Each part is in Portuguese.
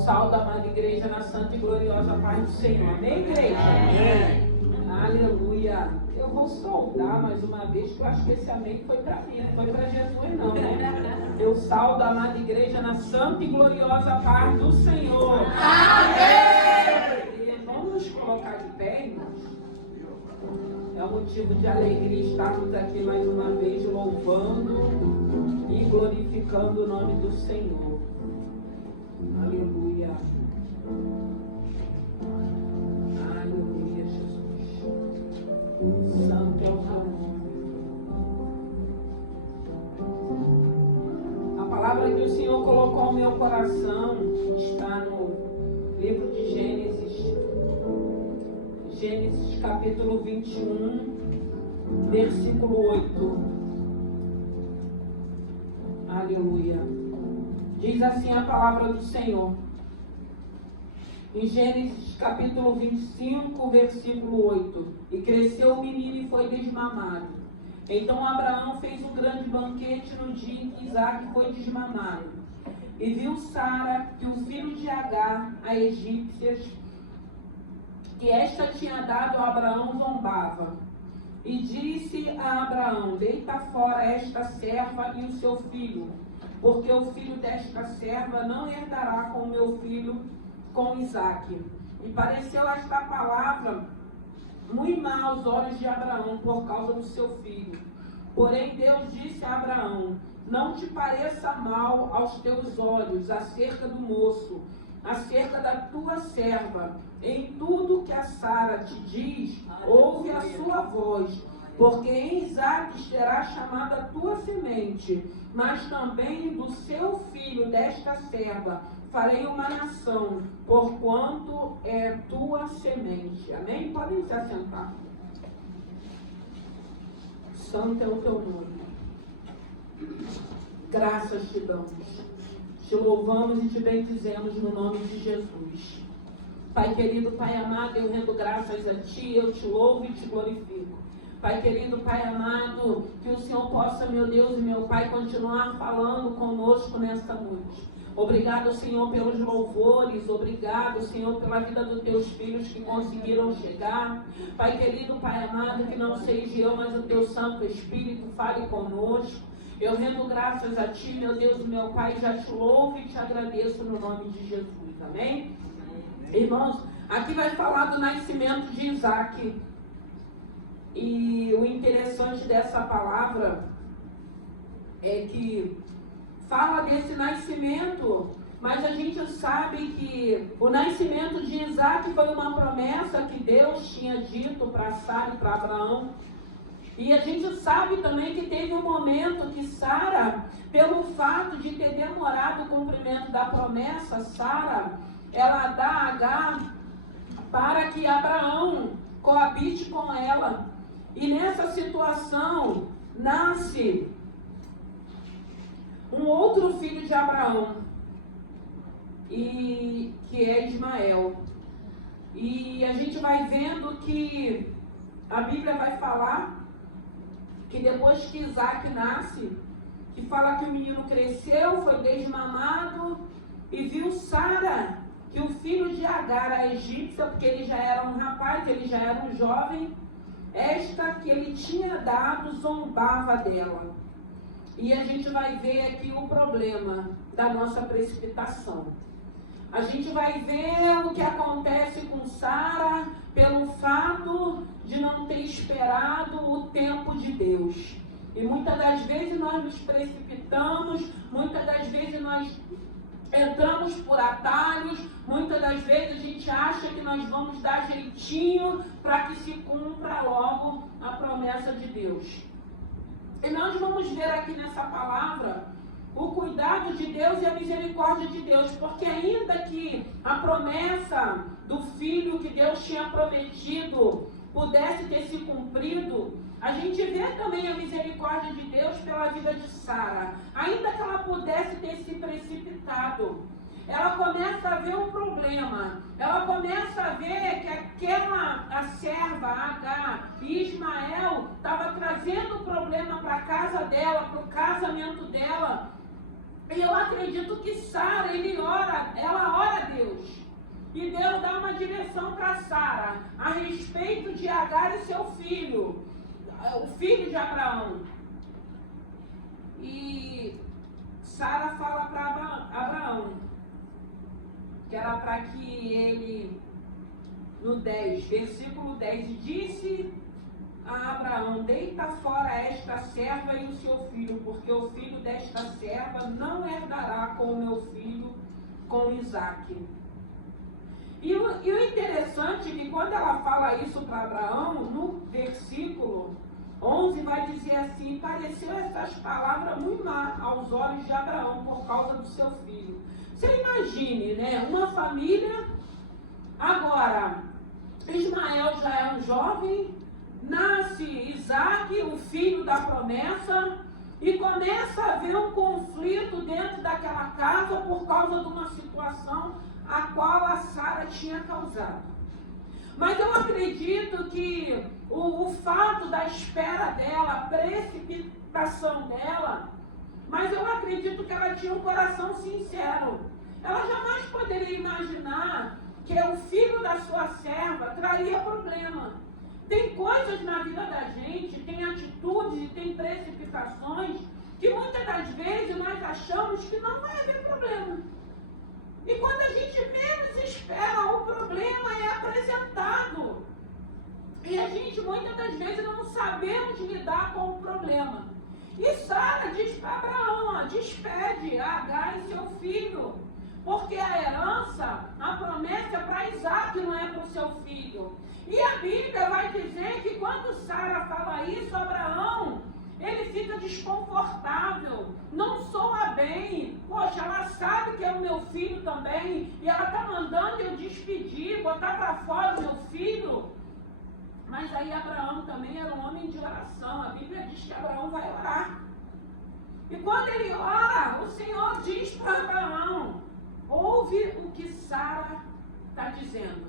saldo a amada igreja na santa e gloriosa paz do Senhor. Amém, igreja? Amém. Aleluia. Eu vou saudar mais uma vez, que eu acho que esse amém foi para mim, não foi para Jesus não, né? Eu saldo a amada igreja na santa e gloriosa paz do Senhor. Amém. Vamos nos colocar de pé, irmãos. É um motivo de alegria estarmos aqui mais uma vez louvando e glorificando o nome do Senhor. Aleluia. Aleluia, Jesus. Santo é o seu nome. A palavra que o Senhor colocou no meu coração está no livro de Gênesis. Gênesis capítulo 21, versículo 8. Aleluia. Diz assim a palavra do Senhor. Em Gênesis capítulo 25, versículo 8. E cresceu o menino e foi desmamado. Então Abraão fez um grande banquete no dia em que Isaque foi desmamado. E viu Sara que o filho de Agar, a egípcia, que esta tinha dado a Abraão, zombava. E disse a Abraão: deita fora esta serva e o seu filho, porque o filho desta serva não herdará com o meu filho, com Isaque. E pareceu esta palavra muito má aos olhos de Abraão por causa do seu filho. Porém Deus disse a Abraão: não te pareça mal aos teus olhos acerca do moço, acerca da tua serva. Em tudo que a Sara te diz, ouve a sua voz, porque em Isaque será chamada a tua semente, mas também do seu filho desta serva farei uma nação, porquanto é tua semente. Amém? Podem se assentar. Santo é o teu nome. Graças te damos. Te louvamos e te bendizemos no nome de Jesus. Pai querido, Pai amado, eu rendo graças a Ti, eu te louvo e te glorifico. Pai querido, Pai amado, que o Senhor possa, meu Deus e meu Pai, continuar falando conosco nesta noite. Obrigado, Senhor, pelos louvores, obrigado, Senhor, pela vida dos teus filhos que conseguiram chegar. Pai querido, Pai amado, que não seja eu, mas o teu Santo Espírito fale conosco. Eu rendo graças a Ti, meu Deus e meu Pai, já te louvo e te agradeço no nome de Jesus, amém? Irmãos, aqui vai falar do nascimento de Isaque. E o interessante dessa palavra é que fala desse nascimento, mas a gente sabe que o nascimento de Isaque foi uma promessa que Deus tinha dito para Sara e para Abraão. E a gente sabe também que teve um momento que Sara, pelo fato de ter demorado o cumprimento da promessa, Sara, ela dá Agar para que Abraão coabite com ela. E nessa situação nasce um outro filho de Abraão, que é Ismael. E a gente vai vendo que a Bíblia vai falar que depois que Isaque nasce, que fala que o menino cresceu, foi desmamado, e viu Sara que o filho de Agar, a egípcia, porque ele já era um rapaz, ele já era um jovem, esta que ele tinha dado zombava dela. E a gente vai ver aqui o problema da nossa precipitação. A gente vai ver o que acontece com Sara pelo fato de não ter esperado o tempo de Deus. E muitas das vezes nós nos precipitamos, muitas das vezes nós entramos por atalhos, muitas das vezes a gente acha que nós vamos dar jeitinho para que se cumpra logo a promessa de Deus. E nós vamos ver aqui nessa palavra o cuidado de Deus e a misericórdia de Deus, porque ainda que a promessa do filho que Deus tinha prometido pudesse ter se cumprido, a gente vê também a misericórdia de Deus pela vida de Sara. Ainda que ela pudesse ter se precipitado, ela começa a ver um problema. Ela começa a ver que a serva, Agar, e Ismael, estava trazendo problema para a casa dela, para o casamento dela. E eu acredito que Sara, ela ora a Deus. E Deus dá uma direção para Sara a respeito de Agar e seu filho, o filho de Abraão. E Sara fala para Abraão, que era para que ele, no 10, versículo 10, disse a Abraão: deita fora esta serva e o seu filho, porque o filho desta serva não herdará com o meu filho, com Isaque. E o interessante é que quando ela fala isso para Abraão, no versículo 11 vai dizer assim: pareceu essas palavras muito má aos olhos de Abraão por causa do seu filho. Você imagine, né? Uma família, agora Ismael já é um jovem, nasce Isaque, o filho da promessa, e começa a haver um conflito dentro daquela casa por causa de uma situação a qual a Sara tinha causado. Mas eu acredito que o fato da espera dela, a precipitação dela, mas eu acredito que ela tinha um coração sincero. Ela jamais poderia imaginar que o filho da sua serva traria problema. Tem coisas na vida da gente, tem atitudes e tem precipitações que muitas das vezes nós achamos que não vai haver problema. E quando a gente menos espera, o problema é apresentado. E a gente muitas das vezes não sabemos lidar com o problema. E Sara diz para Abraão: despede Agar e seu filho, porque a herança, a promessa é para Isaque, não é para o seu filho. E a Bíblia vai dizer que quando Sara fala isso, Abraão, ele fica desconfortável, não soa bem. Poxa, ela sabe que é o meu filho também, e ela está mandando eu despedir, botar para fora o meu filho. Mas aí Abraão também era um homem de oração. A Bíblia diz que Abraão vai orar. E quando ele ora, o Senhor diz para Abraão: ouve o que Sara está dizendo.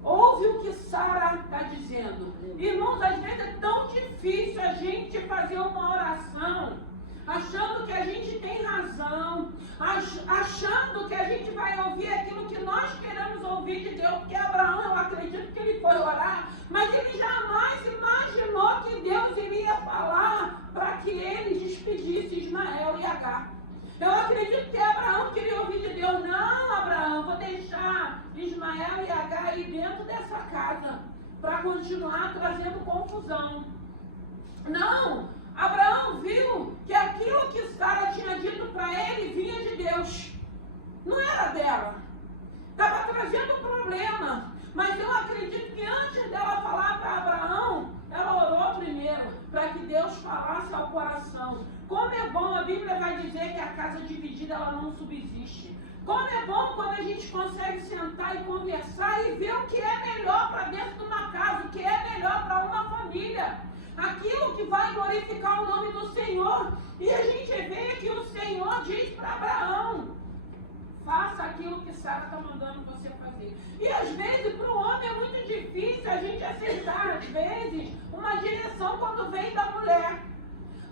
Ouve o que Sara está dizendo. Irmãos, às vezes é tão difícil a gente fazer uma oração achando que a gente tem razão, achando que a gente vai ouvir aquilo que nós queremos ouvir de Deus, porque Abraão, eu acredito que ele foi orar, mas ele jamais imaginou que Deus iria falar para que ele despedisse Ismael e Agar. Eu acredito que Abraão queria ouvir de Deus: não, Abraão, vou deixar Ismael e Agar aí dentro dessa casa para continuar trazendo confusão. Não, Abraão viu que aquilo que Sara tinha dito para ele vinha de Deus, não era dela, estava trazendo problema. Mas eu acredito que antes dela falar para Abraão, ela orou primeiro para que Deus falasse ao coração. Como é bom, a Bíblia vai dizer que a casa dividida ela não subsiste. Como é bom quando a gente consegue sentar e conversar e ver o que é melhor para dentro de uma casa, o que é melhor para uma família. Aquilo que vai glorificar o nome do Senhor. E a gente vê que o Senhor diz para Abraão: faça aquilo que Sara está mandando você fazer. E às vezes para o homem é muito difícil a gente aceitar, às vezes, uma direção quando vem da mulher.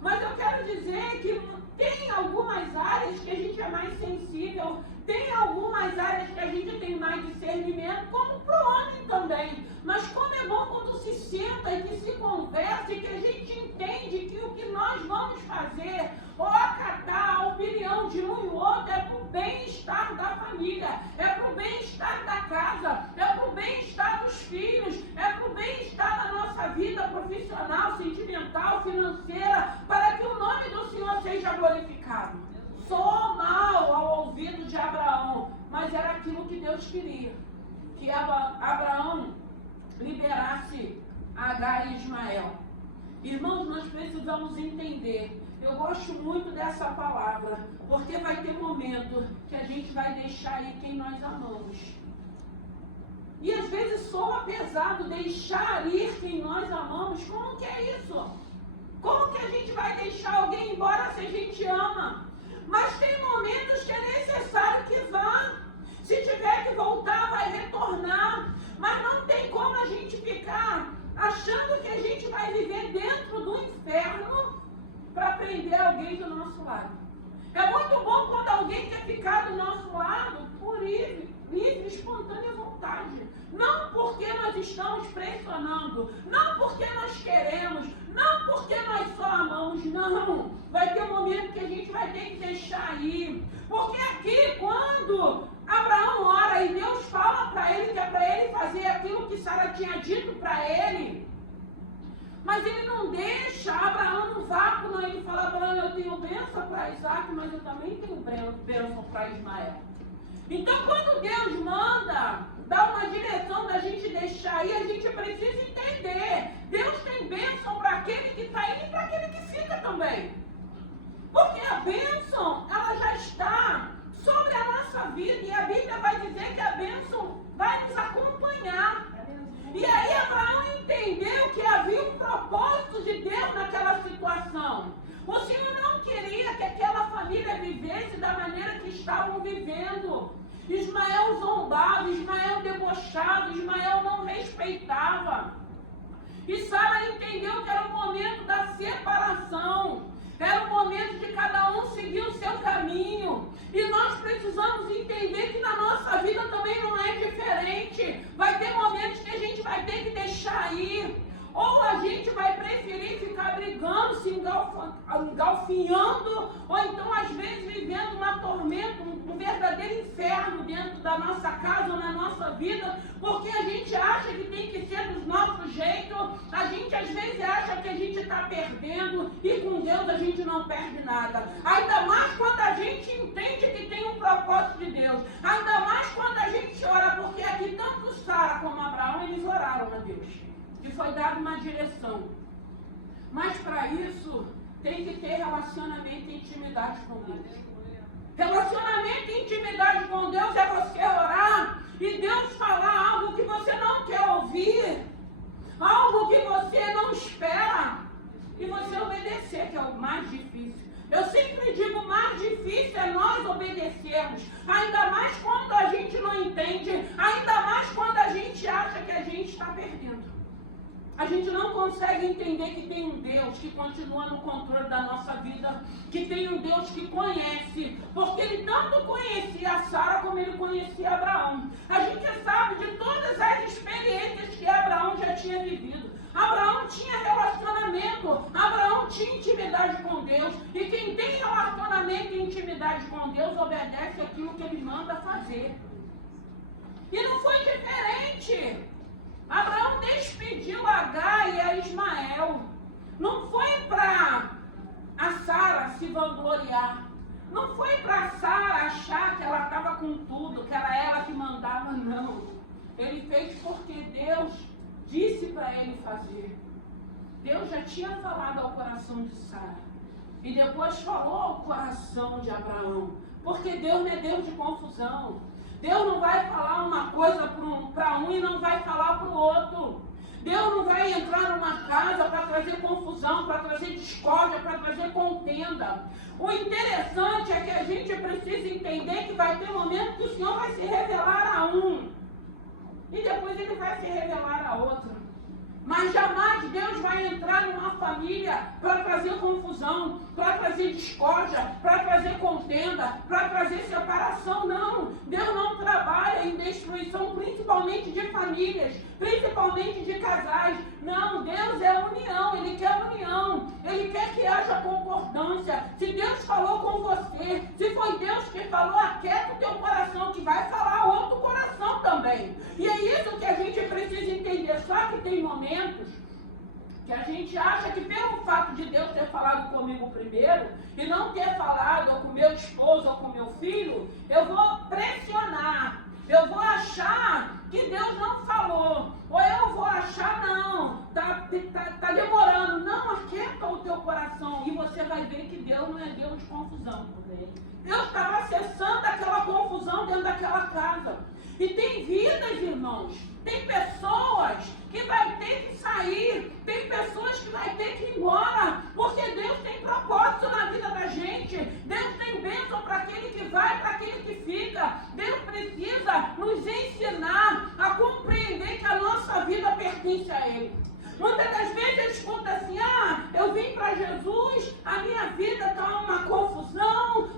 Mas eu quero dizer que tem algumas áreas que a gente é mais sensível, tem algumas áreas que a gente tem mais discernimento, como para o homem também. Mas como é bom quando se senta e que se conversa e que a gente entende que o que nós vamos fazer, ou acatar a opinião de um e outro, é para o bem-estar da família, é para o bem-estar da casa, é para o bem-estar dos filhos, é para o bem-estar da nossa vida profissional, sentimental, financeira, para que o nome do Senhor seja glorificado. Soou mal ao ouvido de Abraão, mas era aquilo que Deus queria, que Abraão liberasse Agar e Ismael. Irmãos, nós precisamos entender. Eu gosto muito dessa palavra, porque vai ter momento que a gente vai deixar ir quem nós amamos. E às vezes soa pesado deixar ir quem nós amamos. Como que é isso? Como que a gente vai deixar alguém embora se a gente ama? Mas tem momentos que é necessário que vá. Se tiver que voltar, vai retornar. Mas não tem como a gente ficar achando que a gente vai viver dentro do inferno para prender alguém do nosso lado. É muito bom quando alguém quer ficar do nosso lado por livre, espontânea vontade. Não porque nós estamos pressionando, não porque nós queremos, não porque nós só amamos, não. Vai ter um momento que a gente vai ter que deixar ir. Porque aqui, quando Abraão ora e Deus fala para ele que é para ele fazer aquilo que Sara tinha dito para ele, mas ele não deixa Abraão no vácuo, não. Ele fala: Abraão, eu tenho bênção para Isaac, mas eu também tenho bênção para Ismael. Então, quando Deus manda dar uma direção da gente deixar aí, a gente precisa entender. Deus tem bênção para aquele que está aí e para aquele que fica também. Porque a bênção, ela já está sobre a nossa vida. E a Bíblia vai dizer que a bênção vai nos acompanhar. E aí Abraão entendeu que havia um propósito de Deus naquela situação. O Senhor não queria que aquela família vivesse da maneira que estavam vivendo. Ismael zombava, Ismael debochava, Ismael não respeitava. E Sara entendeu que era o momento da separação. Era o momento de cada um seguir o seu caminho. E nós precisamos entender que na nossa vida também não é diferente. Vai ter momentos que a gente vai ter que deixar ir. Ou a gente vai preferir ficar brigando, se engalfinhando, ou então às vezes vivendo uma tormenta, um verdadeiro inferno dentro da nossa casa ou na nossa vida, porque a gente acha que tem que ser do nosso jeito, a gente às vezes acha que a gente está perdendo, e com Deus a gente não perde nada. Ainda mais quando a gente entende que tem um propósito de Deus, ainda mais quando a gente ora, porque aqui tanto Sara como Abraão, eles oraram a Deus. E foi dada uma direção. Mas para isso, tem que ter relacionamento e intimidade com Deus. Relacionamento e intimidade com Deus é você orar e Deus falar algo que você não quer ouvir, algo que você não espera, e você obedecer, que é o mais difícil. Eu sempre digo, o mais difícil é nós obedecermos, ainda mais quando a gente não entende, ainda mais quando a gente acha que a gente está perdendo. A gente não consegue entender que tem um Deus que continua no controle da nossa vida, que tem um Deus que conhece, porque ele tanto conhecia a Sara como ele conhecia Abraão. A gente sabe de todas as experiências que Abraão já tinha vivido. Abraão tinha relacionamento, Abraão tinha intimidade com Deus, e quem tem relacionamento e intimidade com Deus obedece aquilo que ele manda fazer. E não foi diferente. Abraão despediu Agar e a Ismael. Não foi para a Sara se vangloriar. Não foi para a Sara achar que ela estava com tudo, que era ela que mandava, não. Ele fez porque Deus disse para ele fazer. Deus já tinha falado ao coração de Sara. E depois falou ao coração de Abraão. Porque Deus não é Deus de confusão. Deus não vai falar uma coisa para um e não vai falar para o outro. Deus não vai entrar numa casa para trazer confusão, para trazer discórdia, para trazer contenda. O interessante é que a gente precisa entender que vai ter um momento que o Senhor vai se revelar a um. E depois ele vai se revelar a outro. Mas jamais Deus vai entrar numa família para trazer confusão, para trazer discórdia, para trazer contenda, para trazer separação, não. Deus não trabalha em destruição, principalmente de famílias, principalmente de casais. Não, Deus é união, Ele quer união, Ele quer que haja concordância. Se Deus falou com você, se foi Deus que falou, aquieta o teu coração, que vai falar ao outro coração também. E é isso que a gente precisa entender, só que tem momentos que a gente acha que pelo fato de Deus ter falado comigo primeiro e não ter falado ou com meu esposo ou com meu filho, eu vou pressionar, eu vou achar que Deus não falou, ou eu vou achar, não, tá demorando. Não, aquieta o teu coração e você vai ver que Deus não é Deus de confusão. Deus estava acessando aquela confusão dentro daquela casa. E tem vidas, irmãos, tem pessoas que vai ter que sair, tem pessoas que vai ter que ir embora, porque Deus tem propósito na vida da gente, Deus tem bênção para aquele que vai, para aquele que fica. Deus precisa nos ensinar a compreender que a nossa vida pertence a Ele. Muitas das vezes eu escuto assim, eu vim para Jesus, a minha vida está uma confusão,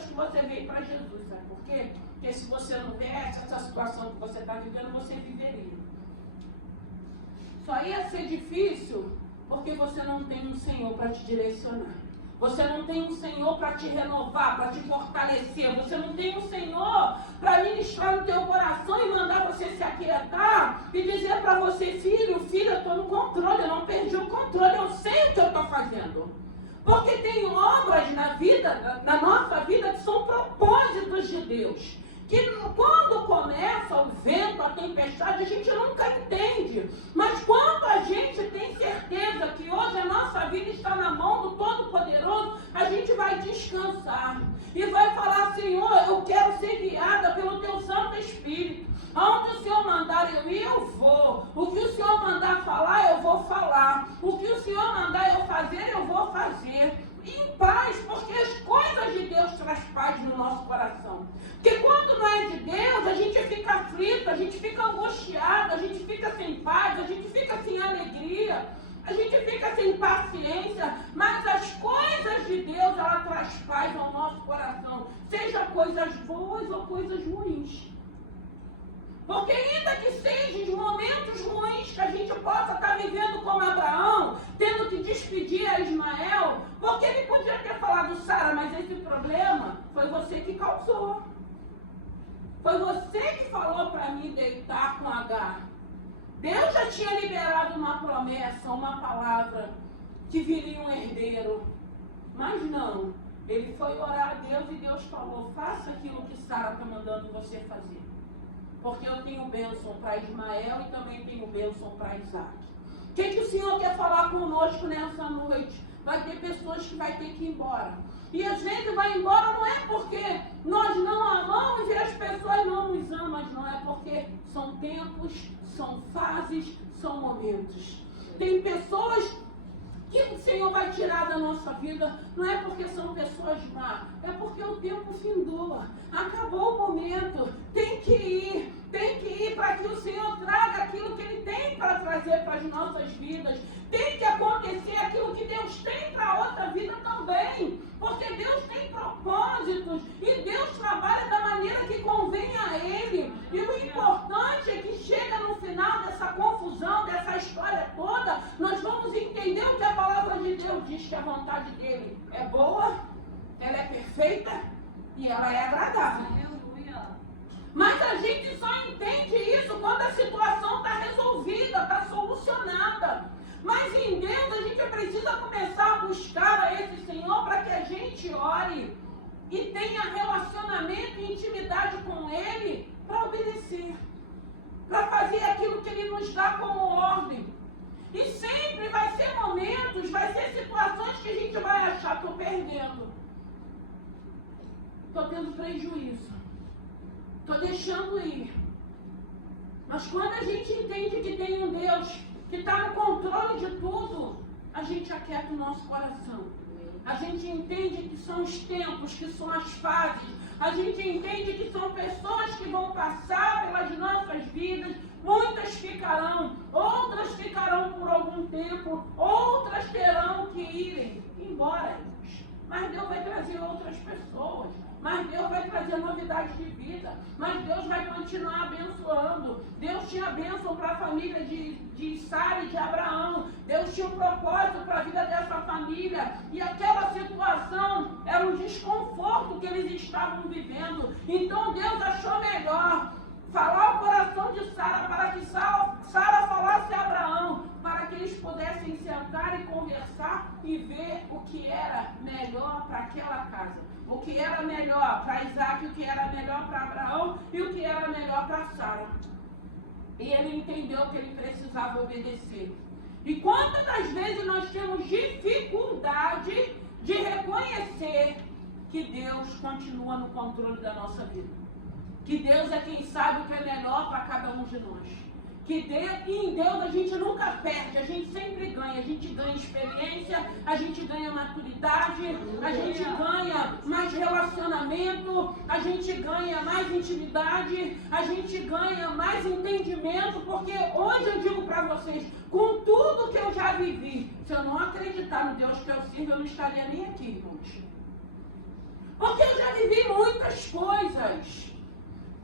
Deus que você veio para Jesus, sabe por quê? Porque se você não viesse, essa situação que você está vivendo, você viveria. Só ia ser difícil porque você não tem um Senhor para te direcionar. Você não tem um Senhor para te renovar, para te fortalecer. Você não tem um Senhor para ministrar no teu coração e mandar você se aquietar e dizer para você, filho, eu estou no controle, eu não perdi o controle, eu sei o que eu estou fazendo. Porque tem obras na vida, na nossa vida, que são propósitos de Deus. Que quando começa o vento, a tempestade, a gente nunca entende. Mas quando a gente tem certeza que hoje a nossa vida está na mão do Todo-Poderoso, a gente vai descansar. E vai falar, Senhor, eu quero ser guiada pelo Teu Santo Espírito. Aonde o Senhor mandar eu ir, eu vou. O que o Senhor mandar falar, eu vou falar. O que o Senhor mandar eu fazer, eu vou fazer. E em paz, porque as coisas de Deus traz paz no nosso coração. Porque quando não é de Deus, a gente fica aflito, a gente fica angustiado, a gente fica sem paz, a gente fica sem alegria, a gente fica sem paciência. Mas as coisas de Deus, ela traz paz ao nosso coração. Seja coisas boas ou coisas ruins. Porque ainda que sejam momentos ruins que a gente possa estar vivendo como Abraão, tendo que despedir a Ismael, porque ele podia ter falado, Sara, mas esse problema foi você que causou. Foi você que falou para mim deitar com Agar. Deus já tinha liberado uma promessa, uma palavra, que viria um herdeiro. Mas não, ele foi orar a Deus e Deus falou, faça aquilo que Sara está mandando você fazer. Porque eu tenho bênção para Ismael e também tenho bênção para Isaac. O que o Senhor quer falar conosco nessa noite? Vai ter pessoas que vai ter que ir embora. E às vezes vai embora não é porque nós não amamos e as pessoas não nos amam, mas não é porque são tempos, são fases, são momentos. Tem pessoas que o Senhor vai tirar da nossa vida, não é porque são pessoas más, é porque o tempo findou, acabou o momento, tem que ir para que o Senhor traga aquilo que Ele tem para trazer para as nossas vidas, tem que acontecer aquilo que Deus tem para a outra vida também, porque Deus tem propósitos e Deus trabalha da maneira que convém a Ele, e o importante é que chega no final dessa confusão, dessa história toda, nós vamos entender o que a palavra de Deus diz, que a vontade dele é boa, ela é perfeita e ela é agradável. Aleluia. Mas a gente só entende isso quando a situação está resolvida, está solucionada. Mas em Deus a gente precisa começar a buscar a esse Senhor para que a gente ore e tenha relacionamento e intimidade com Ele para obedecer, para fazer aquilo que Ele nos dá como ordem. E sempre vai ser momentos, vai ser situações que a gente vai achar, estou perdendo, estou tendo prejuízo, estou deixando ir. Mas quando a gente entende que tem um Deus que está no controle de tudo, a gente aquieta o nosso coração. A gente entende que são os tempos, que são as fases. A gente entende que são pessoas que vão passar pelas nossas vidas. Muitas ficarão, outras ficarão por algum tempo, outras terão que irem embora. Mas Deus vai trazer outras pessoas. Mas Deus vai trazer novidade de vida. Mas Deus vai continuar abençoando. Deus tinha bênção para a família de Sara e de Abraão. Deus tinha um propósito para a vida dessa família. E aquela situação era um desconforto que eles estavam vivendo. Então Deus achou melhor falar o coração de Sara para que Sara falasse a Abraão, para que eles pudessem sentar e conversar e ver o que era melhor para aquela casa. O que era melhor para Isaac, o que era melhor para Abraão e o que era melhor para Sara. E ele entendeu que ele precisava obedecer. E quantas das vezes nós temos dificuldade de reconhecer que Deus continua no controle da nossa vida. Que Deus é quem sabe o que é melhor para cada um de nós. Que em Deus a gente nunca perde, a gente sempre ganha. A gente ganha experiência, a gente ganha maturidade, a gente ganha mais relacionamento, a gente ganha mais intimidade, a gente ganha mais entendimento, porque hoje eu digo para vocês, com tudo que eu já vivi, se eu não acreditar no Deus que eu sirvo, eu não estaria nem aqui, irmãos. Porque eu já vivi muitas coisas.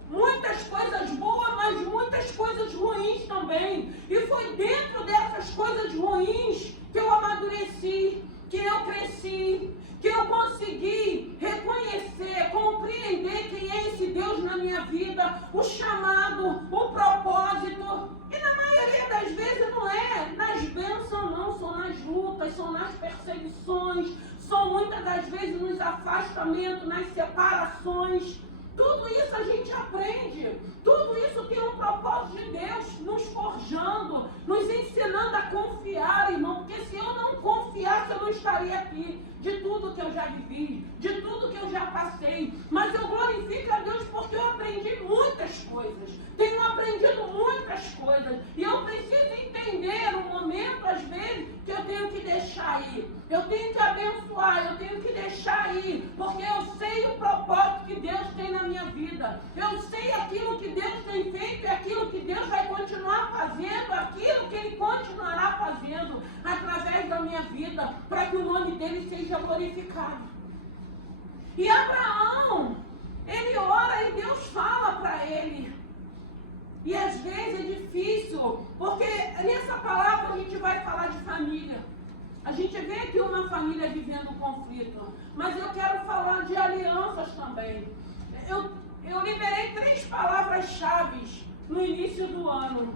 Muitas coisas boas, mas muitas coisas ruins também. E foi dentro dessas coisas ruins que eu amadureci, que eu cresci, que eu consegui reconhecer, compreender quem é esse Deus na minha vida, o chamado, o propósito. E na maioria das vezes não é nas bênçãos não, são nas lutas, são nas perseguições, são muitas das vezes nos afastamentos, nas separações. Tudo isso a gente aprende, tudo isso tem um propósito de Deus nos forjando, nos ensinando a confiar, irmão, porque se eu não confiasse eu não estaria aqui, de tudo que eu já vivi, de tudo que eu já passei, mas eu glorifico a Deus porque eu aprendi muitas coisas, tenho aprendido muitas coisas, e eu preciso entender o momento, às vezes, que eu tenho que deixar ir, eu tenho que abençoar, eu tenho que deixar ir, porque eu sei o propósito que Deus tem na minha vida, eu sei aquilo que Deus tem feito e aquilo que Deus vai continuar fazendo, aquilo que Ele continuará fazendo através da minha vida, para que o nome dEle seja glorificado. E Abraão, ele ora e Deus fala para ele. E às vezes é difícil, porque nessa palavra a gente vai falar de família. A gente vê aqui uma família vivendo um conflito, mas eu quero falar de alianças também. Eu liberei 3 palavras-chave no início do ano.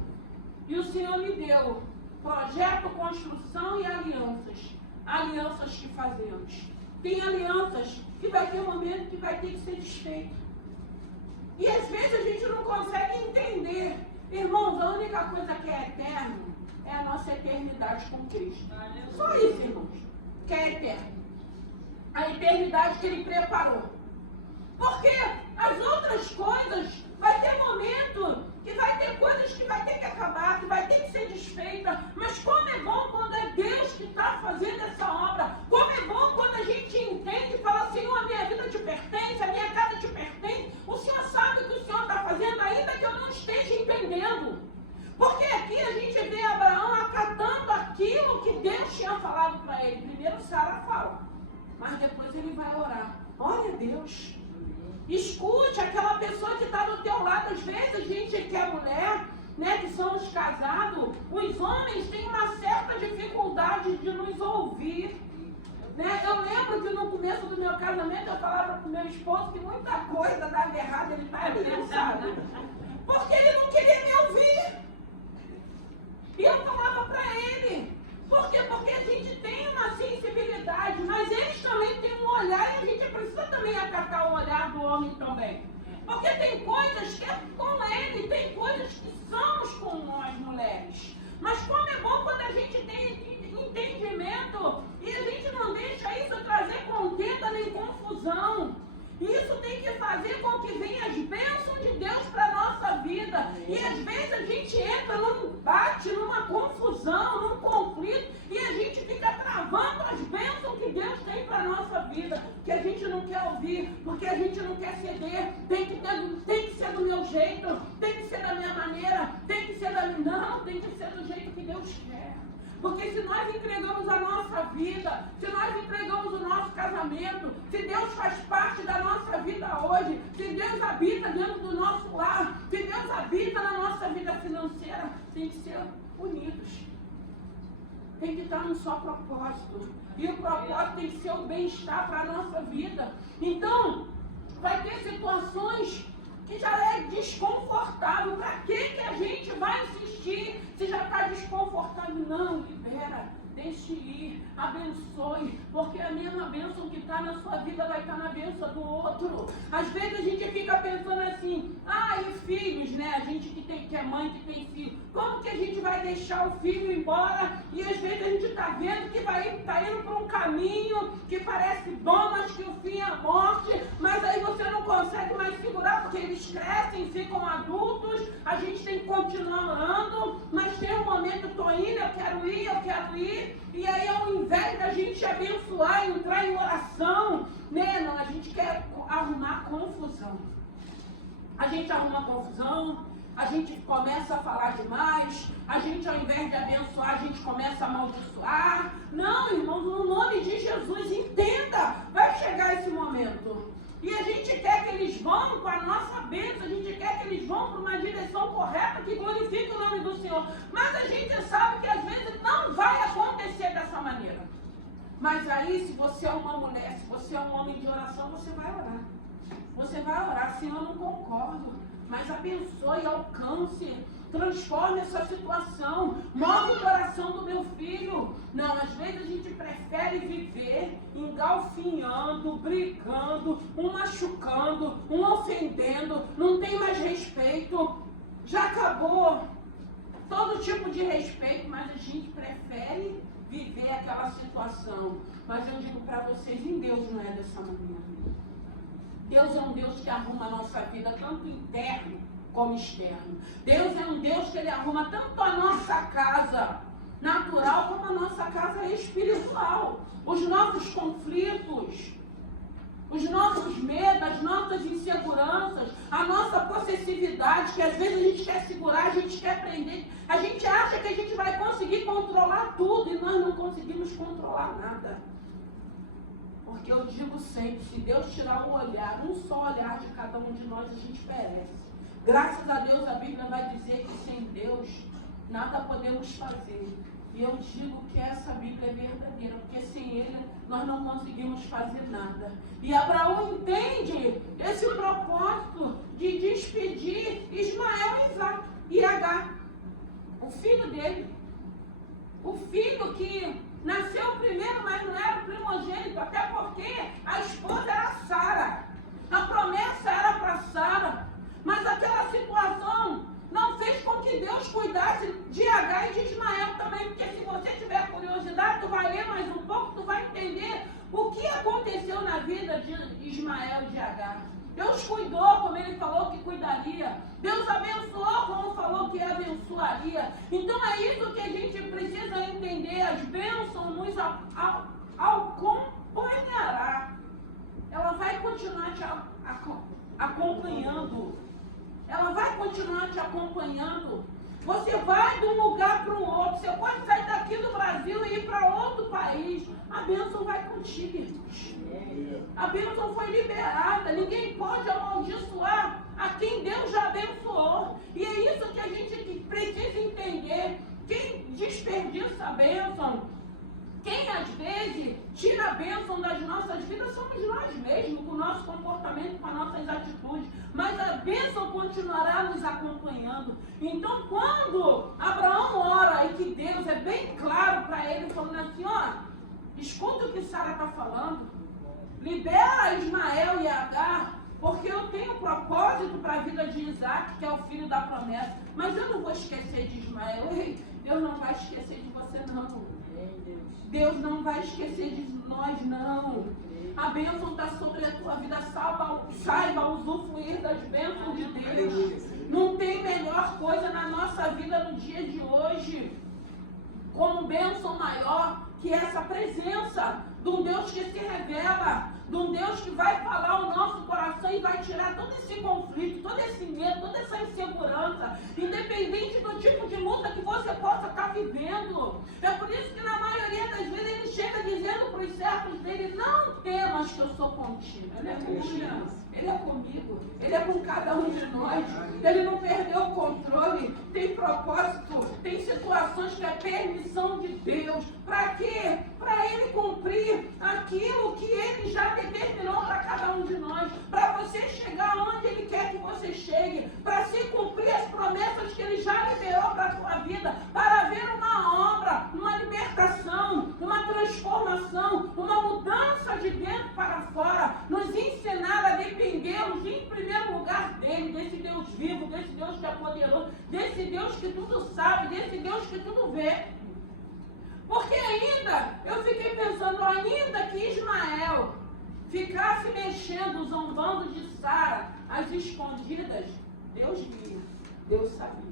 E o Senhor me deu projeto, construção e alianças. Alianças que fazemos. Tem alianças que vai ter um momento que vai ter que ser desfeito. E às vezes a gente não consegue entender. Irmãos, a única coisa que é eterna é a nossa eternidade com Cristo. Só isso, irmãos, que é eterno. A eternidade que Ele preparou. Porque as outras coisas, vai ter momento que vai ter coisas que vai ter que acabar, que vai ter que ser desfeita. Mas como é bom quando é Deus que está fazendo essa obra. Como é bom quando a gente entende e fala, Senhor, a minha vida te pertence, a minha casa te pertence. O Senhor sabe o que o Senhor está fazendo, ainda que eu não esteja entendendo. Porque aqui a gente vê Abraão acatando aquilo que Deus tinha falado para ele. Primeiro Sara fala, mas depois ele vai orar. Olha Deus. Escute aquela pessoa que está do teu lado. Às vezes a gente que é mulher, né, que somos casados, os homens têm uma certa dificuldade de nos ouvir. Né? Eu lembro que no começo do meu casamento eu falava para o meu esposo que muita coisa dava errado, ele está ali, sabe? Porque ele não queria me ouvir. E eu falava para ele. Por quê? Porque a gente tem uma sensibilidade, mas eles também têm um olhar e a gente precisa também acatar o olhar do homem também. Porque tem coisas que é com ele, tem coisas que somos com nós mulheres. Mas como é bom quando a gente tem entendimento e a gente não deixa isso trazer contenda nem confusão. Isso tem que fazer com que venha as bênçãos de Deus para a nossa vida. E às vezes a gente entra num embate, numa confusão, num conflito, e a gente fica travando as bênçãos que Deus tem para a nossa vida, que a gente não quer ouvir, porque a gente não quer ceder. Tem que ser do meu jeito, tem que ser da minha maneira, tem que ser da minha... Não, tem que ser do jeito que Deus quer. Porque se nós entregamos a nossa vida, se nós entregamos o nosso casamento, se Deus faz parte da nossa vida hoje, se Deus habita dentro do nosso lar, se Deus habita na nossa vida financeira, tem que ser unidos. Tem que estar num só propósito. E o propósito tem que ser o bem-estar para a nossa vida. Então, vai ter situações que já é desconfortável. Para que a gente vai insistir se já está desconfortável? Não, libera, deixe ir, abençoe, porque a mesma bênção que está na sua vida vai estar na bênção do outro. Às vezes a gente fica pensando assim, e filhos, né? A gente que é mãe, que tem filho, como que a gente vai deixar o filho embora? E às vezes a gente está vendo que está indo para um caminho que parece bom, mas que o fim é a morte, mas aí você não consegue mais segurar, porque eles crescem, ficam adultos, a gente tem que continuar orando, mas tem um momento, estou indo, eu quero ir, e aí ao invés da gente abençoar, entrar em oração, né? Não, a gente quer arrumar confusão. A gente arruma confusão, a gente começa a falar demais, a gente ao invés de abençoar, a gente começa a amaldiçoar. Não, irmãos, no nome de Jesus, entenda, vai chegar esse momento profeta que glorifique o nome do Senhor. Mas a gente sabe que às vezes não vai acontecer dessa maneira. Mas aí, se você é uma mulher, se você é um homem de oração, você vai orar. Você vai orar, Senhor, eu não concordo, mas abençoe, alcance, transforme essa situação, move o coração do meu filho. Não, às vezes a gente prefere viver engalfinhando, brigando, um machucando, um ofendendo, não tem mais respeito, já acabou todo tipo de respeito, mas a gente prefere viver aquela situação. Mas eu digo para vocês, em Deus não é dessa maneira. Deus é um Deus que arruma a nossa vida, tanto interno como externo. Deus é um Deus que Ele arruma tanto a nossa casa natural como a nossa casa espiritual. Os nossos conflitos, os nossos medos, as nossas inseguranças, a nossa possessividade, que às vezes a gente quer segurar, a gente quer prender, a gente acha que a gente vai conseguir controlar tudo e nós não conseguimos controlar nada. Porque eu digo sempre, se Deus tirar um olhar, um só olhar de cada um de nós, a gente perece. Graças a Deus a Bíblia vai dizer que sem Deus nada podemos fazer. E eu digo que essa Bíblia é verdadeira, porque sem Ele nós não conseguimos fazer nada. E Abraão entende esse propósito de despedir Ismael e Agar, o filho dele. O filho que nasceu primeiro, mas não era o primogênito, até porque a esposa era Sara. A promessa era para Sara. Mas aquela situação não fez com que Deus cuidasse de Agar e de Ismael também. Porque se você tiver curiosidade, tu vai ler mais um pouco, tu vai entender o que aconteceu na vida de Ismael e de Agar. Deus cuidou, como Ele falou que cuidaria. Deus abençoou, como falou que abençoaria. Então é isso que a gente precisa entender. As bênçãos nos acompanhará. Ela vai continuar te acompanhando. Ela vai continuar te acompanhando. Você vai de um lugar para o outro. Você pode sair daqui do Brasil e ir para outro país. A bênção vai contigo, irmãos. A bênção foi liberada. Ninguém pode amaldiçoar a quem Deus já abençoou. E é isso que a gente precisa entender. Quem desperdiça a bênção, quem às vezes tira a bênção das nossas vidas, somos nós mesmos, com o nosso comportamento, com as nossas atitudes. Mas a bênção continuará nos acompanhando. Então, quando Abraão ora e que Deus é bem claro para ele, falando assim, ó, escuta o que Sara está falando, libera Ismael e Agar, porque eu tenho propósito para a vida de Isaac, que é o filho da promessa, mas eu não vou esquecer de Ismael. Ei, Deus não vai esquecer de você, não. Deus não vai esquecer de nós, não. A bênção está sobre a tua vida. Saiba usufruir das bênçãos de Deus. Não tem melhor coisa na nossa vida no dia de hoje, como bênção maior, que essa presença de um Deus que se revela, de um Deus que vai falar o nosso coração e vai tirar todo esse conflito, todo esse medo, toda essa insegurança, independente do tipo de luta que você possa estar vivendo. É por isso que na maioria das vezes ele chega dizendo para os servos dele, não temas que eu sou contigo. Ele é comigo, ele é comigo, ele é com cada um de nós. Ele não perdeu o controle, tem propósito, tem situações que é permissão de Deus. Para quê? Para ele cumprir aquilo que ele já determinou para cada um de nós, para você chegar onde ele quer que você chegue, para se cumprir as promessas que ele já liberou para a tua vida, para haver uma obra, uma libertação, uma transformação, uma mudança de dentro para fora, nos ensinar a dependê-los em primeiro lugar dele, desse Deus vivo, desse Deus que é poderoso, desse Deus que tudo sabe, desse Deus que tudo vê. Porque ainda, eu fiquei pensando, ainda que Ismael ficasse mexendo, zombando de Sara, às escondidas, Deus via, Deus sabia.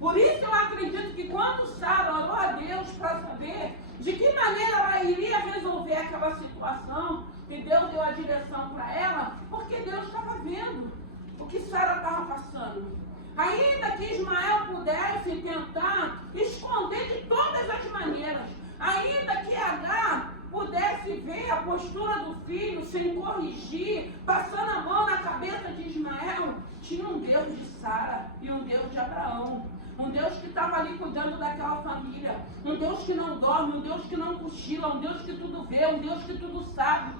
Por isso eu acredito que quando Sara orou a Deus para saber de que maneira ela iria resolver aquela situação, e Deus deu a direção para ela, porque Deus estava vendo o que Sara estava passando. Ainda que Ismael pudesse tentar esconder de todas as maneiras, ainda que Agar pudesse ver, postura do filho, sem corrigir, passando a mão na cabeça de Ismael, tinha um Deus de Sara e um Deus de Abraão. Um Deus que estava ali cuidando daquela família. Um Deus que não dorme, um Deus que não cochila, um Deus que tudo vê, um Deus que tudo sabe.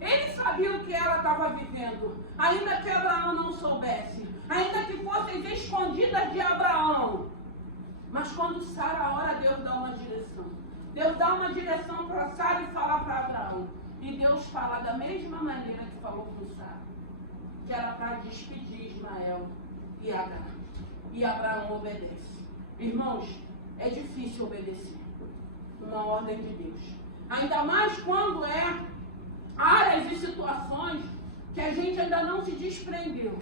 Ele sabia o que ela estava vivendo, ainda que Abraão não soubesse, ainda que fossem escondidas de Abraão. Mas quando Sara ora, Deus dá uma direção. Deus dá uma direção para Sara e fala para Abraão. E Deus fala da mesma maneira que falou com Sara, que era para despedir Ismael e Agar. E Abraão obedece. Irmãos, é difícil obedecer uma ordem de Deus. Ainda mais quando é áreas e situações que a gente ainda não se desprendeu.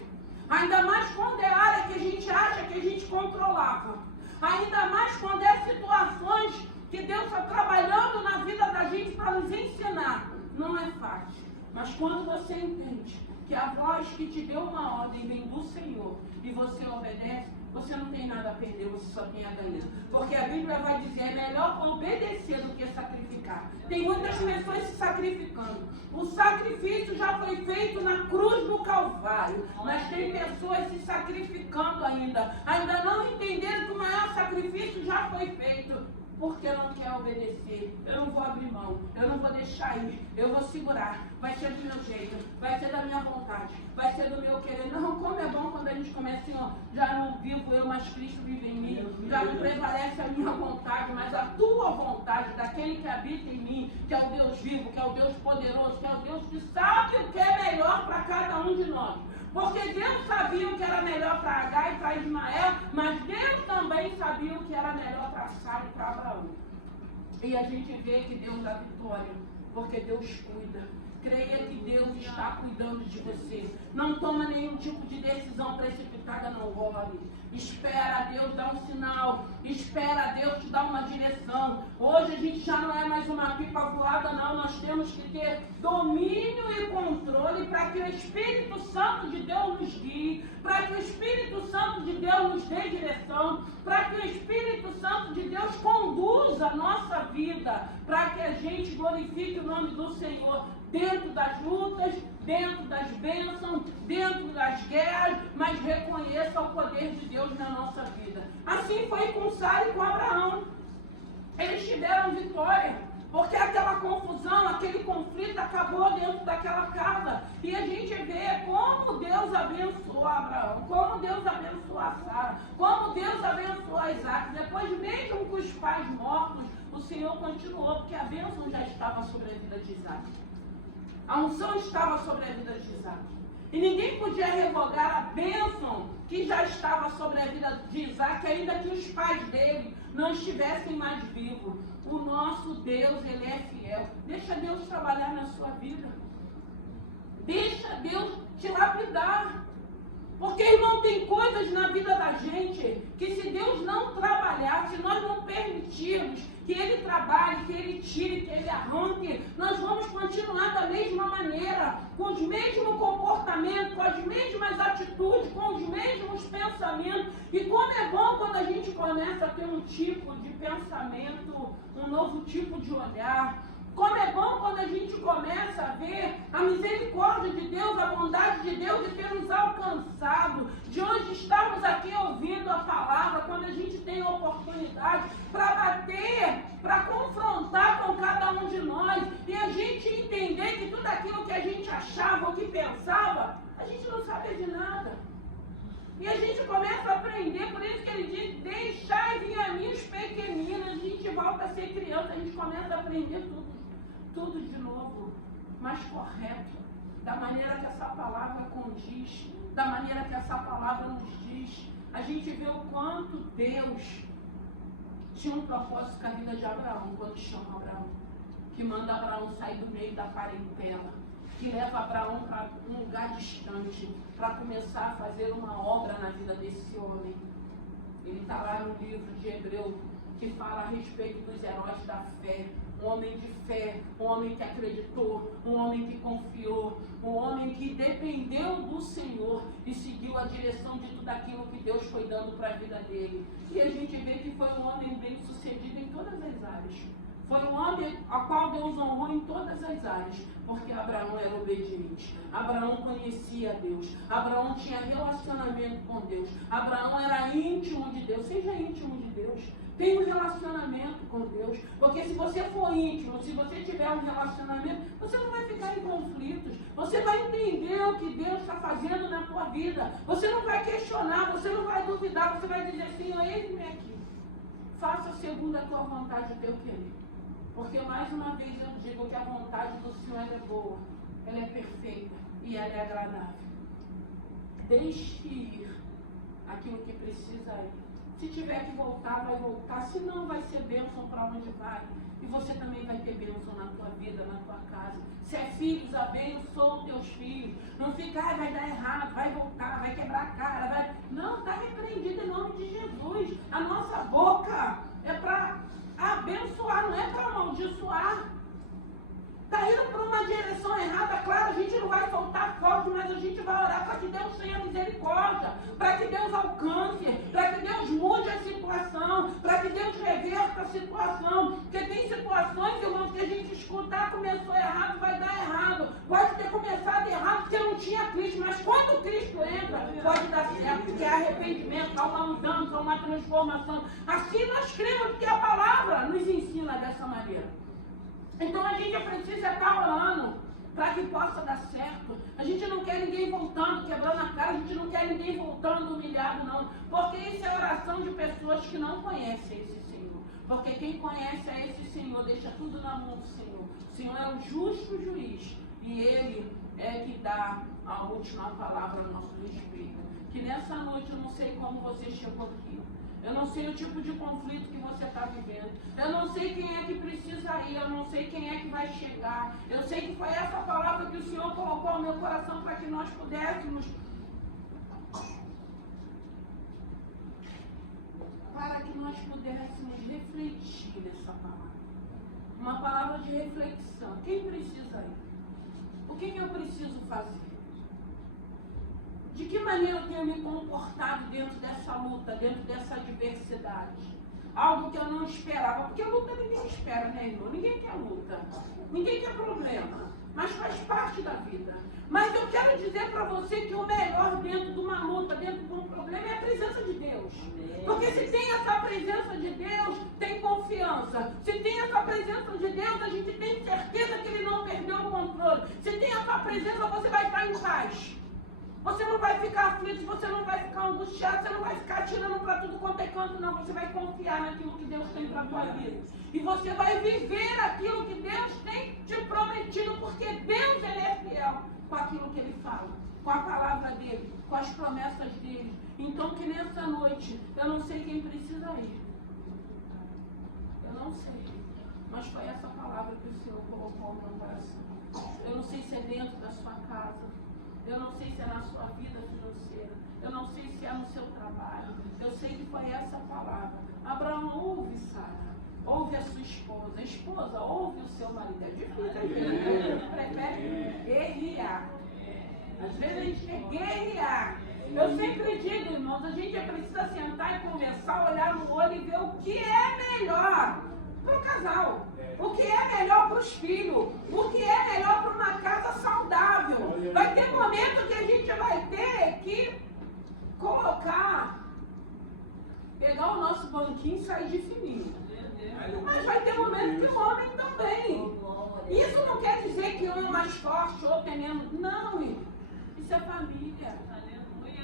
Ainda mais quando é área que a gente acha que a gente controlava. Ainda mais quando é situações que Deus está trabalhando na vida da gente para nos ensinar. Não é fácil. Mas quando você entende que a voz que te deu uma ordem vem do Senhor e você obedece, você não tem nada a perder, você só tem a ganhar. Porque a Bíblia vai dizer, é melhor obedecer do que sacrificar. Tem muitas pessoas se sacrificando. O sacrifício já foi feito na cruz do Calvário. Mas tem pessoas se sacrificando ainda. Ainda não entenderam que o maior sacrifício já foi feito. Porque não quer obedecer. Eu não vou abrir mão, eu não vou deixar ir, eu vou segurar. Vai ser do meu jeito, vai ser da minha vontade, vai ser do meu querer. Não, como é bom quando a gente começa assim, ó, já não vivo eu, mas Cristo vive em mim. Já não prevalece a minha vontade, mas a tua vontade, daquele que habita em mim, que é o Deus vivo, que é o Deus poderoso, que é o Deus que sabe o que é melhor para cada um de nós. Porque Deus sabia o que era melhor para Agar e para Ismael, mas Deus também sabia o que era melhor para Sara e para Abraão. E a gente vê que Deus dá vitória, porque Deus cuida. Creia que Deus está cuidando de você. Não toma nenhum tipo de decisão precipitada, não role. Espera a Deus dar um sinal. Espera a Deus te dar uma direção. Hoje a gente já não é mais uma pipa voada, não. Nós temos que ter domínio e controle para que o Espírito Santo de Deus nos guie, para que o Espírito Santo de Deus nos dê direção, para que o Espírito Santo de Deus conduza a nossa vida, para que a gente glorifique o nome do Senhor dentro das lutas, dentro das bênçãos, dentro das guerras, mas reconheça o poder de Deus na nossa vida. Assim foi com Sara e com Abraão. Eles tiveram vitória, porque aquela confusão, aquele conflito acabou dentro daquela casa. E a gente vê como Deus abençoou Abraão, como Deus abençoou a Sara, como Deus abençoou a Isaac. Depois, mesmo com os pais mortos, o Senhor continuou, porque a bênção já estava sobre a vida de Isaac. A unção estava sobre a vida de Isaac. E ninguém podia revogar a bênção que já estava sobre a vida de Isaac, ainda que os pais dele não estivessem mais vivos. O nosso Deus, Ele é fiel. Deixa Deus trabalhar na sua vida. Deixa Deus te lapidar. Porque, irmão, tem coisas na vida da gente que se Deus não trabalhar, se nós não permitirmos que Ele trabalhe, que Ele tire, que Ele arranque, nós vamos continuar da mesma maneira, com os mesmos comportamentos, com as mesmas atitudes, com os mesmos pensamentos. E como é bom quando a gente começa a ter um tipo de pensamento, um novo tipo de olhar. Como é bom quando a gente começa a ver a misericórdia de Deus, a bondade de Deus de ter nos alcançado, de hoje estarmos aqui ouvindo a palavra, quando a gente tem a oportunidade para bater, para confrontar com cada um de nós, e a gente entender que tudo aquilo que a gente achava ou que pensava, a gente não sabia de nada. E a gente começa a aprender, por isso que ele diz, deixai vir a mim os pequeninos, a gente volta a ser criança, a gente começa a aprender tudo de novo, mais correto, da maneira que essa palavra condiz, da maneira que essa palavra nos diz. A gente vê o quanto Deus tinha um propósito com a vida de Abraão, quando chama Abraão, que manda Abraão sair do meio da parentela, que leva Abraão para um lugar distante, para começar a fazer uma obra na vida desse homem. Ele está lá no livro de Hebreu, que fala a respeito dos heróis da fé. Um homem de fé, um homem que acreditou, um homem que confiou, um homem que dependeu do Senhor e seguiu a direção de tudo aquilo que Deus foi dando para a vida dele. E a gente vê que foi um homem bem sucedido em todas as áreas. Foi um homem a qual Deus honrou em todas as áreas, porque Abraão era obediente. Abraão conhecia Deus. Abraão tinha relacionamento com Deus. Abraão era íntimo de Deus. Seja íntimo de Deus. Tenha um relacionamento com Deus. Porque se você for íntimo, se você tiver um relacionamento, você não vai ficar em conflitos. Você vai entender o que Deus está fazendo na tua vida. Você não vai questionar, você não vai duvidar. Você vai dizer, Senhor, eis-me aqui. Faça segundo a tua vontade o teu querer. Porque mais uma vez eu digo que a vontade do Senhor é boa, ela é perfeita e ela é agradável. Deixe ir aquilo que precisa ir. Se tiver que voltar, vai voltar. Se não, vai ser bênção para onde vai. E você também vai ter bênção na tua vida, na tua casa. Se é filhos, abençoa os teus filhos. Não fica, vai dar errado, vai voltar, vai quebrar a cara. Vai... Não, está repreendido em nome de Jesus. A nossa boca é para abençoar, não é para amaldiçoar. Está indo para uma direção errada, claro, a gente não vai soltar fogo, mas a gente vai orar para que Deus tenha misericórdia, para que Deus alcance, para que Deus mude a situação, para que Deus reverta a situação. Porque tem situações, irmãos, que a gente escutar, começou errado, vai dar errado. Pode ter começado errado porque não tinha Cristo, mas quando Cristo entra, pode dar certo, porque é arrependimento, há uma mudança, há uma transformação. Assim nós cremos, porque a palavra nos ensina dessa maneira. Então a gente precisa estar orando para que possa dar certo. A gente não quer ninguém voltando, quebrando a cara, a gente não quer ninguém voltando humilhado, não. Porque isso é oração de pessoas que não conhecem esse Senhor. Porque quem conhece a esse Senhor deixa tudo na mão do Senhor. O Senhor é o justo juiz e Ele é que dá a última palavra a nosso respeito. Que nessa noite eu não sei como você chegou aqui. Eu não sei o tipo de conflito que você está vivendo. Eu não sei quem é que precisa ir. Eu não sei quem é que vai chegar. Eu sei que foi essa palavra que o Senhor colocou no meu coração para que nós pudéssemos refletir nessa palavra. Uma palavra de reflexão. Quem precisa ir? O que eu preciso fazer? De que maneira eu tenho me comportado dentro dessa luta, dentro dessa adversidade? Algo que eu não esperava, porque a luta ninguém espera, né, irmão? Ninguém quer luta, ninguém quer problema, mas faz parte da vida. Mas eu quero dizer para você que o melhor dentro de uma luta, dentro de um problema, é a presença de Deus. Porque se tem essa presença de Deus, tem confiança. Se tem essa presença de Deus, a gente tem certeza que Ele não perdeu o controle. Se tem essa presença, você vai estar em paz. Você não vai ficar aflito, você não vai ficar angustiado, você não vai ficar atirando para tudo quanto é canto, não. Você vai confiar naquilo que Deus tem para a tua vida. E você vai viver aquilo que Deus tem te prometido, porque Deus, Ele é fiel com aquilo que Ele fala, com a palavra dEle, com as promessas dEle. Então que nessa noite, eu não sei quem precisa ir. Eu não sei. Mas foi essa palavra que o Senhor colocou no meu coração. Eu não sei se é dentro da sua casa. Eu não sei se é na sua vida financeira. Eu não sei se é no seu trabalho. Eu sei que foi essa palavra. Abraão, ouve, Sara. Ouve a sua esposa. Esposa, ouve o seu marido. É difícil, às vezes. A gente prefere guerrear. Às vezes a gente quer guerrear. Eu sempre digo, irmãos, a gente precisa sentar e conversar, olhar no olho e ver o que é melhor para o casal. O que é melhor para os filhos, o que é melhor para uma casa saudável. Vai ter momento que a gente vai ter que pegar o nosso banquinho e sair de fininho. Mas vai ter momento que o homem também. Isso não quer dizer que um é mais forte, outro é menos. Não, isso é família.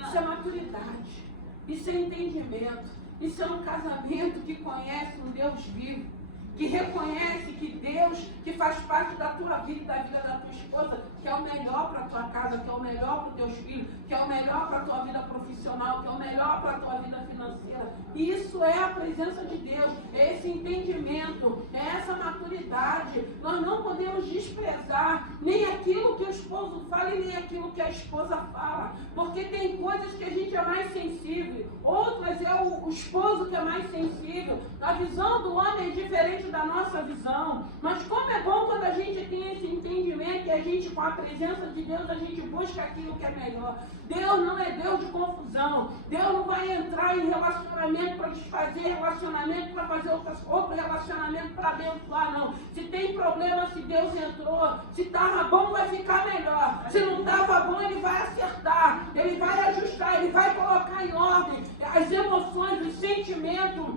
Isso é maturidade. Isso é entendimento. Isso é um casamento que conhece um Deus vivo. Que reconhece que Deus, que faz parte da tua vida e da vida da tua esposa, que é o melhor para a tua casa, que é o melhor para os teus filhos, que é o melhor para a tua vida profissional, que é o melhor para a tua vida financeira. Isso é a presença de Deus, é esse entendimento, é essa maturidade. Nós não podemos desprezar nem aquilo que o esposo fala e nem aquilo que a esposa fala. Porque tem coisas que a gente é mais sensível, outras é o esposo que é mais sensível. A visão do homem é diferente da nossa visão. Mas como é bom quando a gente tem esse entendimento e a gente, com a presença de Deus, a gente busca aquilo que é melhor. Deus não é Deus de confusão. Deus não vai entrar em relacionamento para desfazer relacionamento, para fazer outro relacionamento para abençoar, não. Se tem problema, se Deus entrou, se estava bom, vai ficar melhor. Se não estava bom, Ele vai acertar, Ele vai ajustar, Ele vai colocar em ordem as emoções, os sentimentos,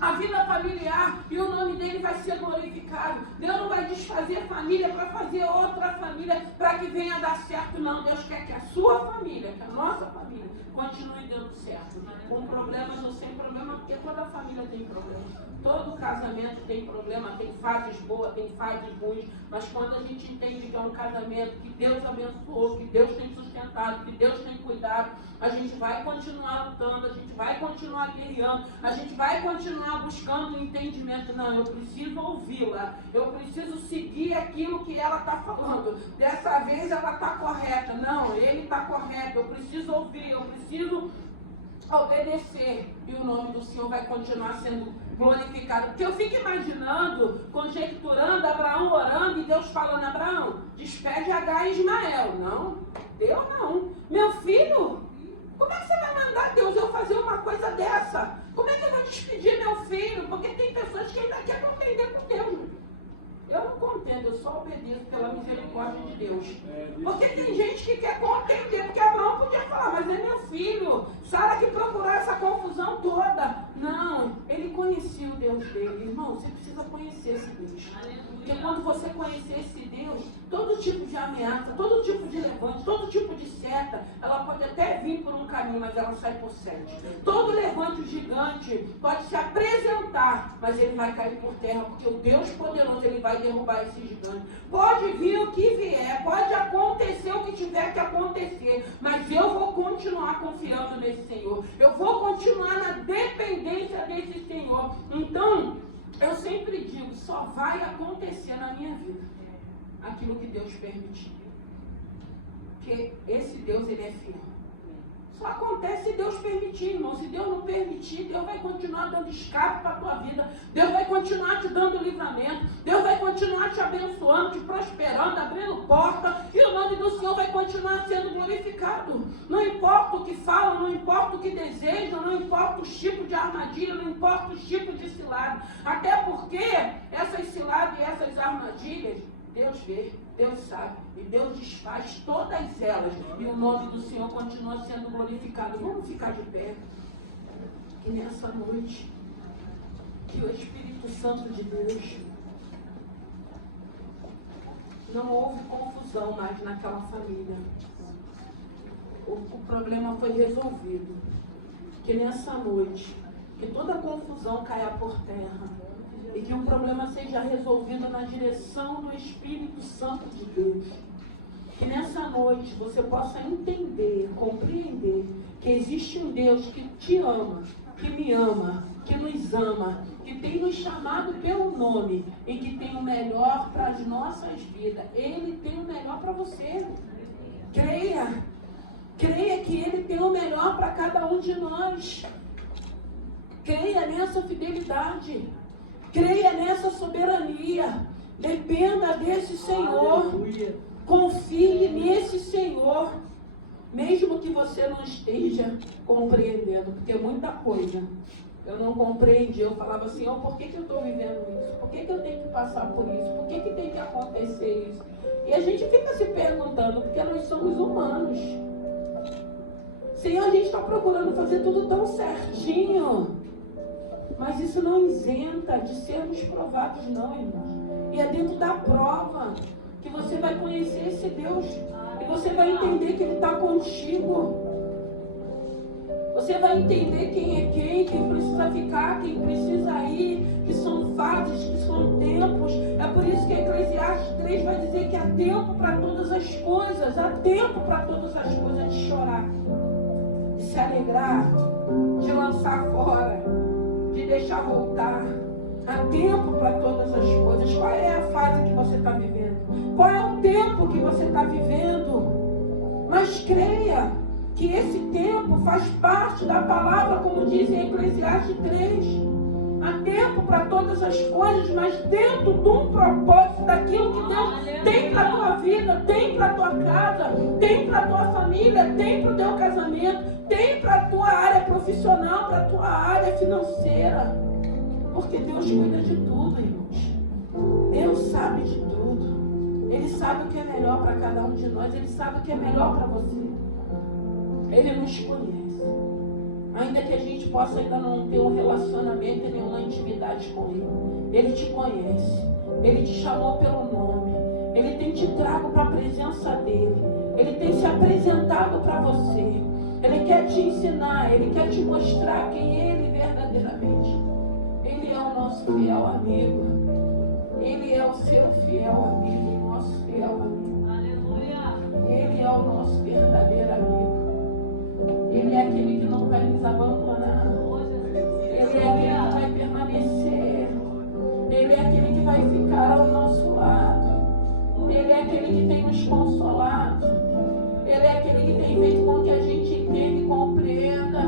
a vida familiar, e o nome dele vai ser glorificado. Deus não vai desfazer família para fazer outra família para que venha dar certo, não. Deus quer que a sua família, que a nossa família, continue dando certo. Com problemas ou sem problema, porque toda família tem problema. Todo casamento tem problema, tem fases boas, tem fases ruins, mas quando a gente entende que é um casamento que Deus abençoou, que Deus tem sustentado, que Deus tem cuidado, a gente vai continuar lutando, a gente vai continuar guerreando, a gente vai continuar buscando um entendimento. Não, eu preciso ouvi-la, eu preciso seguir aquilo que ela está falando. Dessa vez ela está correta, não, ele está correto, eu preciso ouvir, eu preciso obedecer, e o nome do Senhor vai continuar sendo glorificado. Porque eu fico imaginando, conjecturando, Abraão orando e Deus falando: Abraão, despede Agar e Ismael. Não, Deus não. Meu filho, como é que você vai mandar Deus eu fazer uma coisa dessa? Como é que eu vou despedir meu filho? Porque tem pessoas que ainda querem contender com Deus. Eu não contendo, eu só obedeço pela misericórdia de Deus. Porque tem gente que quer contender, porque Abraão podia falar: mas é meu filho, Sara que procurou essa confusão toda. Não, ele conhecia o Deus dele. Irmão, você precisa conhecer esse Deus. Porque quando você conhecer esse Deus, todo tipo de ameaça, todo tipo de levante, todo tipo de seta, ela pode até vir por um caminho, mas ela sai por 7. Todo levante gigante pode se apresentar, mas ele vai cair por terra, porque o Deus poderoso, ele vai derrubar esse gigante. Pode vir o que vier, pode acontecer o que tiver que acontecer, mas eu vou continuar confiando nesse Senhor. Eu vou continuar na dependência desse Senhor. Então, eu sempre digo, só vai acontecer na minha vida aquilo que Deus permitir. Porque esse Deus, ele é fiel. Só acontece se Deus permitir, irmão. Se Deus não permitir, Deus vai continuar dando escape para a tua vida. Deus vai continuar te dando livramento. Deus vai continuar te abençoando, te prosperando, abrindo porta. E o nome do Senhor vai continuar sendo glorificado. Não importa o que falam, não importa o que desejam, não importa os tipos de armadilha, não importa os tipos de cilada. Até porque essas ciladas e essas armadilhas, Deus vê, Deus sabe, e Deus desfaz todas elas, e o nome do Senhor continua sendo glorificado. Vamos ficar de pé, e nessa noite, que o Espírito Santo de Deus, não houve confusão mais naquela família, o problema foi resolvido, que nessa noite, que toda confusão caia por terra, e que o problema seja resolvido na direção do Espírito Santo de Deus. Que nessa noite você possa entender, compreender que existe um Deus que te ama, que me ama, que nos ama, que tem nos chamado pelo nome e que tem o melhor para as nossas vidas. Ele tem o melhor para você. Creia. Creia que Ele tem o melhor para cada um de nós. Creia nessa fidelidade. Creia nessa soberania. Dependa desse Senhor. Aleluia. Confie nesse Senhor. Mesmo que você não esteja compreendendo. Porque muita coisa eu não compreendi. Eu falava: Senhor, por que eu estou vivendo isso? Por que eu tenho que passar por isso? Por que tem que acontecer isso? E a gente fica se perguntando, porque nós somos humanos. Senhor, a gente está procurando fazer tudo tão certinho. Mas isso não isenta de sermos provados, não, irmãos. E é dentro da prova que você vai conhecer esse Deus. E você vai entender que Ele está contigo. Você vai entender quem é quem precisa ficar, quem precisa ir, que são fases, que são tempos. É por isso que Eclesiastes 3 vai dizer que há tempo para todas as coisas. Há tempo para todas as coisas, de chorar, de se alegrar, de lançar fora, de deixar voltar. Há tempo para todas as coisas. Qual é a fase que está vivendo? Qual é o tempo que você está vivendo? Mas creia que esse tempo faz parte da palavra, como diz em Eclesiastes 3. Há tempo para todas as coisas, mas dentro de um propósito daquilo que Deus tem para a tua vida, tem para a tua casa, tem para a tua família, tem para o teu casamento, tem para a tua área profissional, para a tua área financeira. Porque Deus cuida de tudo, irmãos. Deus sabe de tudo. Ele sabe o que é melhor para cada um de nós. Ele sabe o que é melhor para você. Ele nos conhece. Ainda que a gente possa ainda não ter um relacionamento e nenhuma intimidade com Ele. Ele te conhece. Ele te chamou pelo nome. Ele tem te trago para a presença dEle. Ele tem se apresentado para você. Ele quer te ensinar. Ele quer te mostrar quem Ele verdadeiramente. Ele é o nosso fiel amigo. Ele é o seu fiel amigo. O nosso fiel amigo. Aleluia. Ele é o nosso verdadeiro amigo. Ele é aquele que não vai nos abandonar. Ele é aquele que vai permanecer. Ele é aquele que vai ficar ao nosso lado. Ele é aquele que tem nos consolado. Ele é aquele que tem feito com que a gente entenda e compreenda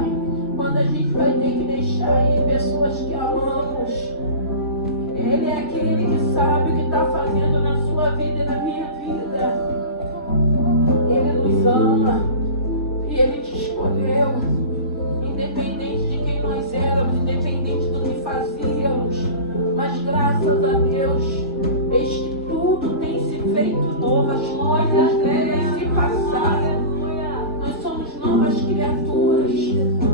quando a gente vai ter que deixar ir pessoas que amamos. Ele é aquele que sabe o que está fazendo na sua vida e na minha vida. Ele nos ama. E Ele te escolheu, independente de quem nós éramos, independente do que fazíamos. Mas graças a Deus, eis que tudo tem se feito novo, as coisas têm se passado. Nós somos novas criaturas,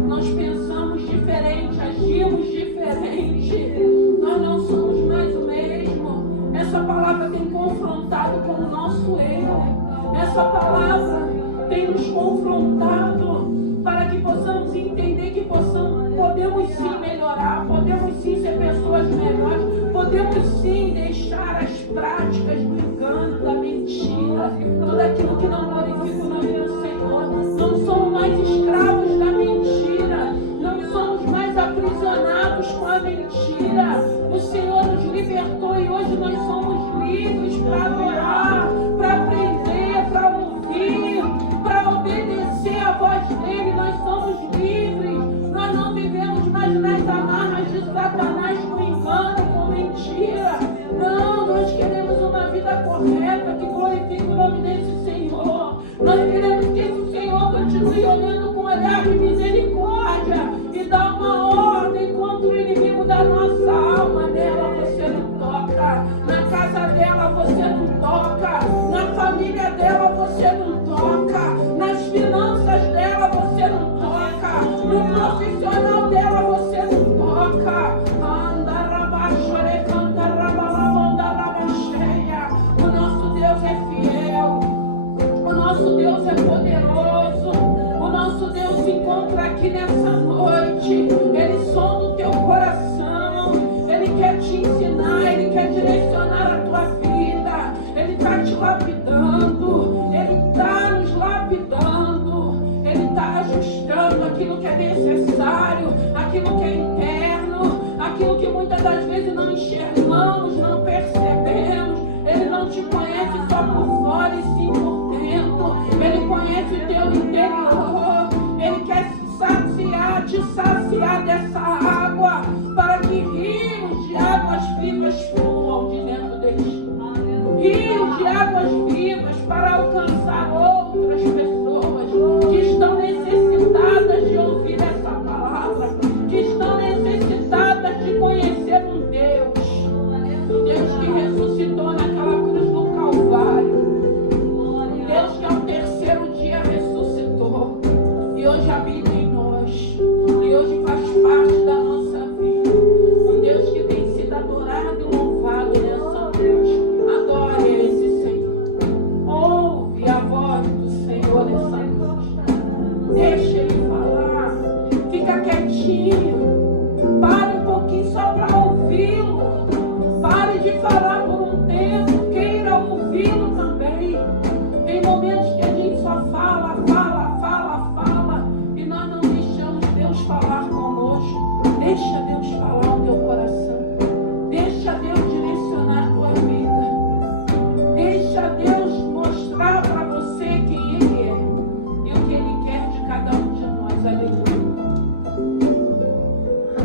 nós pensamos diferente, agimos diferente, nós não somos mais o mesmo. Essa palavra tem confrontado com o nosso eu, essa palavra tem nos confrontado para que possamos entender que podemos sim melhorar, podemos sim ser pessoas melhores, podemos sim deixar as práticas do engano, da mentira, tudo aquilo que não glorifica o nome do Senhor. Não somos mais escravos da mentira, não somos mais aprisionados com a mentira. O Senhor nos libertou e hoje nós somos livres para adorar, para aprender, para ouvir, para obedecer a voz dele. Nós somos livres. Nós não vivemos mais nas amarras de Satanás com engano, com mentira. Não, nós queremos uma vida correta que glorifique o nome desse Senhor. Nós queremos que esse Senhor continue olhando com olhar de misericórdia e dá uma ordem contra o inimigo da nossa alma. Nela você não toca, na casa dela você não toca, na família dela você não toca, nas finanças dela você não toca, no profissional dela você não toca. O nosso Deus é fiel, o nosso Deus é poderoso, o nosso Deus se encontra aqui nessa noite. Ele sonda o teu coração, Ele quer te ensinar, Ele quer direcionar a tua vida, Ele está te lapidando, Ele está nos lapidando, Ele está ajustando aquilo que é necessário, aquilo que é interno, aquilo que muitas das vezes não enxergamos, não percebemos. Ele não te conhece só por fora e sim por dentro. Ele conhece o teu interior. Ele quer te saciar dessa água, para que rios de águas vivas fluam de dentro deles. Rios de águas vivas para alcançar outras pessoas que estão necessitadas de ouvir essa palavra, que estão necessitadas de conhecer um Deus que ressuscitou naquela cruz do Calvário, um Deus que ao terceiro dia ressuscitou e hoje habita em nós, e hoje faz parte da nossa vida. Um Deus que tem sido adorado e louvado nessa noite. Adore esse Senhor. Ouve a voz do Senhor nessa noite. Deixa Ele falar. Fica quietinho.